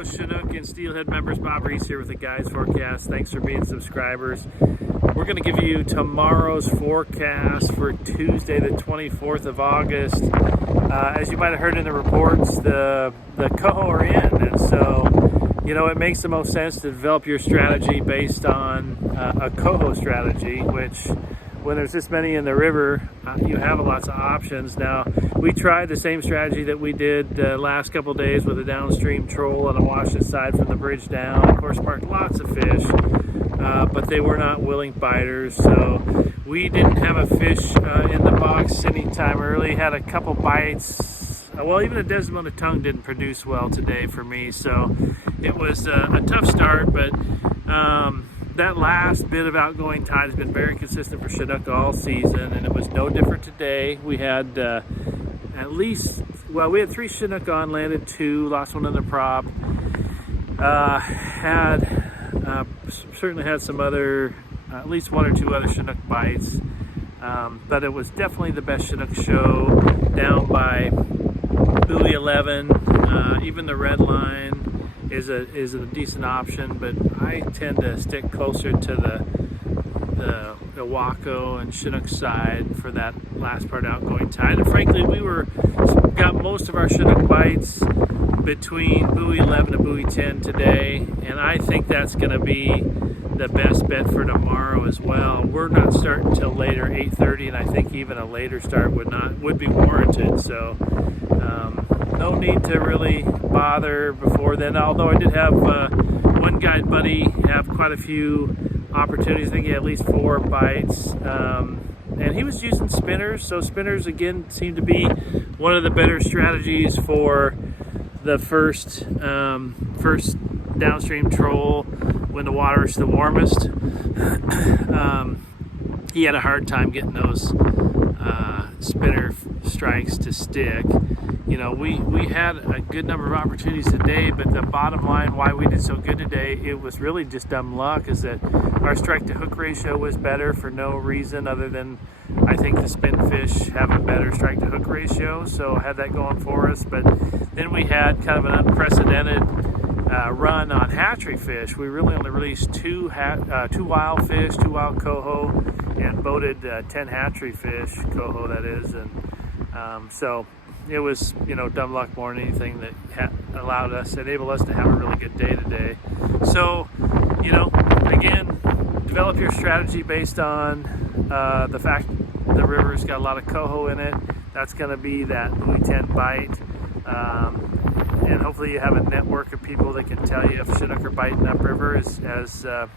Coast Chinook and Steelhead members. Bob Reese here with the Guys Forecast. Thanks for being subscribers. We're going to give you tomorrow's forecast for Tuesday, the 24th of August. As you might have heard in the reports, the coho are in, and so it makes the most sense to develop your strategy based on a coho strategy, which when there's this many in the river, you have lots of options. Now, we tried the same strategy that we did last couple days with a downstream troll on a washing side from the bridge down. Of course, sparked lots of fish, but they were not willing biters. So we didn't have a fish in the box any time early. Had a couple bites. Well, even a Desmond tongue didn't produce well today for me. So it was a tough start, but that last bit of outgoing tide has been very consistent for Chinook all season, and it was no different today. We had we had 3 Chinook on, landed 2, lost one in the prop. Certainly had some other, at least 1 or 2 other Chinook bites, but it was definitely the best Chinook show, down by buoy 11. Even the red line is a decent option, but I tend to stick closer to the Waco and Chinook side for that last part outgoing tide. And frankly, we got most of our Chinook bites between buoy 11 and buoy 10 today, and I think that's going to be the best bet for tomorrow as well. We're not starting till later, 8:30, and I think even a later start would be warranted. So no need to really bother before then, although I did have one guide buddy have quite a few opportunities. I think he had at least 4 bites, and he was using spinners. So spinners again seem to be one of the better strategies for the first downstream troll when the water is the warmest. He had a hard time getting those spinner strikes to stick. We had a good number of opportunities today, but the bottom line why we did so good today, it was really just dumb luck, is that our strike to hook ratio was better for no reason other than I think the spin fish have a better strike to hook ratio, so I had that going for us. But then we had kind of an unprecedented run on hatchery fish. We really only released 2 wild fish, 2 wild coho, and boated 10 hatchery fish, coho that is, and so it was dumb luck more than anything that enabled us to have a really good day today. So again, develop your strategy based on the fact the river's got a lot of coho in it. That's going to be that buoy 10 bite, and hopefully you have a network of people that can tell you if Chinook are biting upriver. As a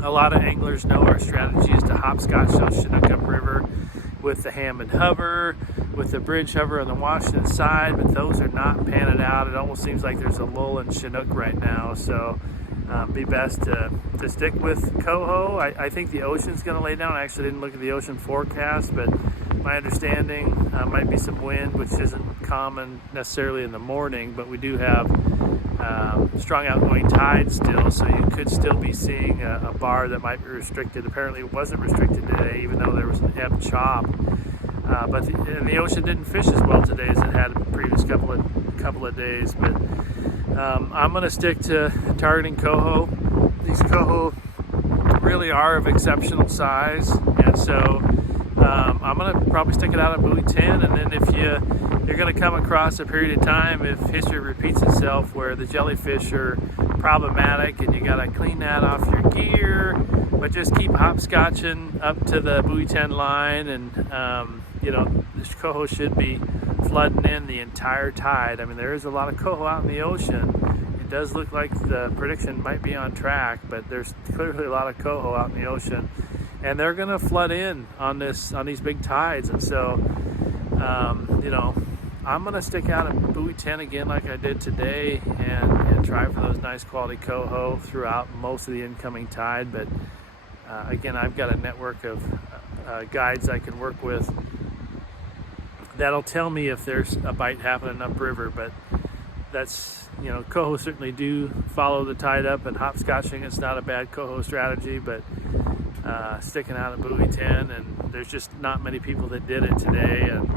lot of anglers know, our strategy is to hopscotch those Chinook upriver with the ham and hover, with the bridge hover on the Washington side, but those are not panning out. It almost seems like there's a lull in Chinook right now, so be best to stick with coho. I think the ocean's going to lay down. I actually didn't look at the ocean forecast, but my understanding might be some wind, which isn't common necessarily in the morning, but we do have strong outgoing tide still, so you could still be seeing a bar that might be restricted. Apparently it wasn't restricted today, even though there was an ebb chop. But the ocean didn't fish as well today as it had in the previous couple of days. But I'm going to stick to targeting coho. These coho really are of exceptional size, and so I'm going to probably stick it out at buoy 10. And then if you're going to come across a period of time, if history repeats itself, where the jellyfish are problematic and you got to clean that off your gear, but just keep hopscotching up to the buoy 10 line, and this coho should be flooding in the entire tide. I mean, there is a lot of coho out in the ocean. It does look like the prediction might be on track, but there's clearly a lot of coho out in the ocean, and they're going to flood in on these big tides. And so I'm going to stick out at buoy 10 again like I did today, and try for those nice quality coho throughout most of the incoming tide. But again, I've got a network of guides I can work with that'll tell me if there's a bite happening upriver. But that's, coho certainly do follow the tide up, and hopscotching is not a bad coho strategy, but sticking out at buoy 10, and there's just not many people that did it today, and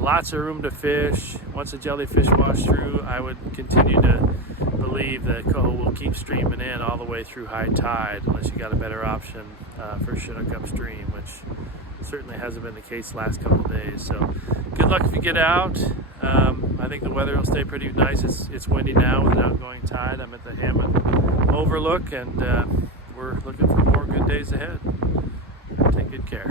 lots of room to fish. Once the jellyfish wash through, I would continue to believe that coho will keep streaming in all the way through high tide unless you got a better option for Chinook upstream, which certainly hasn't been the case the last couple of days. So good luck if you get out. I think the weather will stay pretty nice. It's windy now with an outgoing tide. I'm at the Hammond Overlook, and we're looking for more good days ahead. Take good care.